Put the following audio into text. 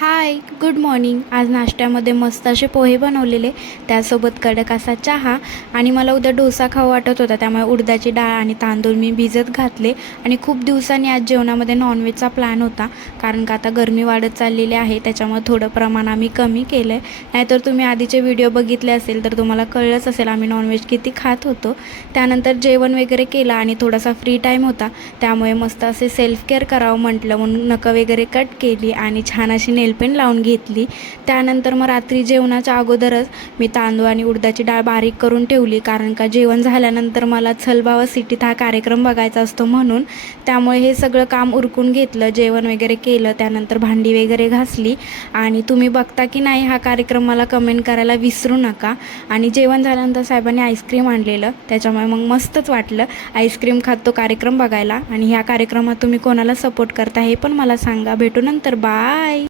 हाय, good morning. आज नाश्त्यामध्ये मस्त असे पोहे बनवलेले, त्यासोबत कडक असा चहा. आणि मला उद्या डोसा खाऊ वाटत होता, त्यामुळे उडदाची डाळ आणि तांदूळ मी भिजत घातले. आणि खूप दिवसांनी आज जेवणामध्ये नॉनव्हेजचा प्लॅन होता, कारण का आता गरमी वाढत चाललेली आहे, त्याच्यामुळे थोडं प्रमाण आम्ही कमी केलं आहे. नाहीतर तुम्ही आधीचे व्हिडिओ बघितले असेल तर तुम्हाला कळलंच असेल आम्ही नॉनव्हेज किती खात होतो. त्यानंतर जेवण वगैरे केलं आणि थोडासा फ्री टाईम होता, त्यामुळे मस्त असे सेल्फ केअर करावं म्हटलं म्हणून नखं वगैरे कट केली आणि छान अशी नेलपेंट लावून घेतली. त्यानंतर मग रात्री जेवणाच्या अगोदरच मी तांदूळ आणि उडदाची डाळ बारीक करून ठेवली, कारण का जेवण झाल्यानंतर मला चलबावा सिटीत हा कार्यक्रम बघायचा असतो म्हणून. त्यामुळे हे सगळं काम उरकून घेतलं, जेवण वगैरे केलं, त्यानंतर भांडी वगैरे घासली. आणि तुम्ही बघता की नाही हा कार्यक्रम मला कमेंट करायला विसरू नका. आणि जेवण झाल्यानंतर साहेबांनी आईस्क्रीम आणलेलं, त्याच्यामुळे मग मस्तच वाटलं आईस्क्रीम खात तो कार्यक्रम बघायला. आणि ह्या कार्यक्रमात तुम्ही कोणाला सपोर्ट करता हे पण मला सांगा. भेटू नंतर, बाय.